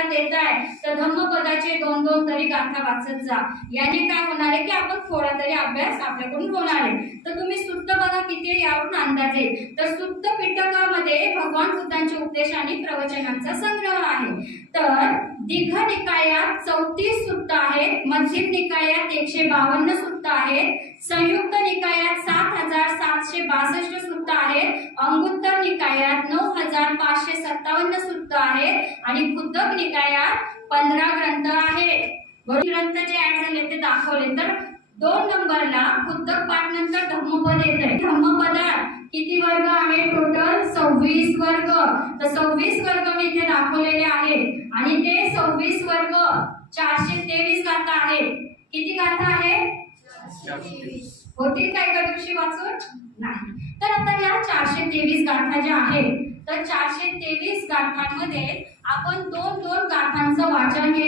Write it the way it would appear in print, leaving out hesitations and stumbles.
घरात येत आहे तर धम्मपदाचे 2-2 तरी गाथा वाचत जा. याने काय होणार आहे की आपण थोडा तरी अभ्यास आपल्याकडून होणार आहे. तर तुम्ही सुत्त बघा किती यावरून अंदाजे. तर सुत्त पिटकामध्ये भगवान बुद्धांचे उपदेश आणि प्रवचनांचा संग्रह आहे. तर दीघ निकायात 34 सुत्त आहेत, मध्यम निकायात 152 सुत्त आहेत, संयुक्त निकायात 7762 सुत्त आहेत, अंगुत्तर निकायात 9557 सुत्त आहेत आणि बुद्धक निकायात 15 ग्रंथ आहेत. ग्रंथ जे ऍड झाले ते दाखवले. तर 2 नंबरला बुद्धक पाठ नंतर धम्मपद येते. धम्मपदात किती वर्ग आहे? टोटल 26 वर्ग. तर 26 वर्ग मी इथे दाखवलेले आहेत आणि ते 26 वर्ग 423 गाथा आहेत. किती गाथा आहेत? 423. होतील का एका दिवशी वाचून? नाही. तर आता या 423 गाथा ज्या आहेत तर 423 गाथांमध्ये आपण 2-2 गाथांचं वाचन